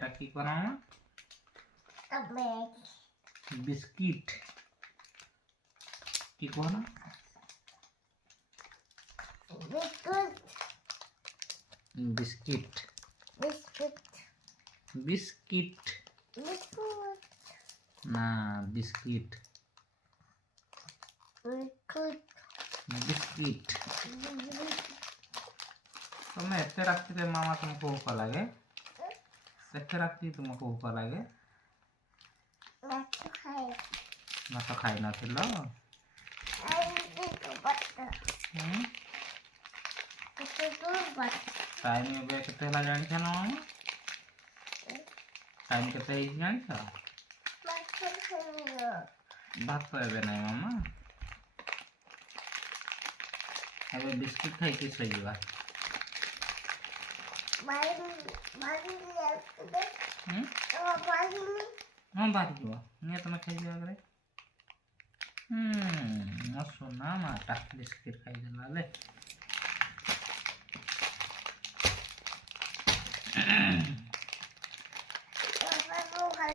এটা কি করা মামা? বিস্কিট কি করা? বিস্কিট বিস্কিট না বিস্কিট বিস্কিট तुम्हें एते रात्रि रे मामा तुमको भूख लगे? एते रात्रि तुमको भूख लगे? भात खाई ना थिलो? टाइम एबे केते होला जानि छ ना मामा? टाइम केते ही जानि छ? भात तो एबे नहीं मामा। एबे बिस्किट खाई के सोइबा। हाँ बारी जो नहीं तो मैं खाई लिया करे मस्त ना माता बिस्किट खाई दिला ले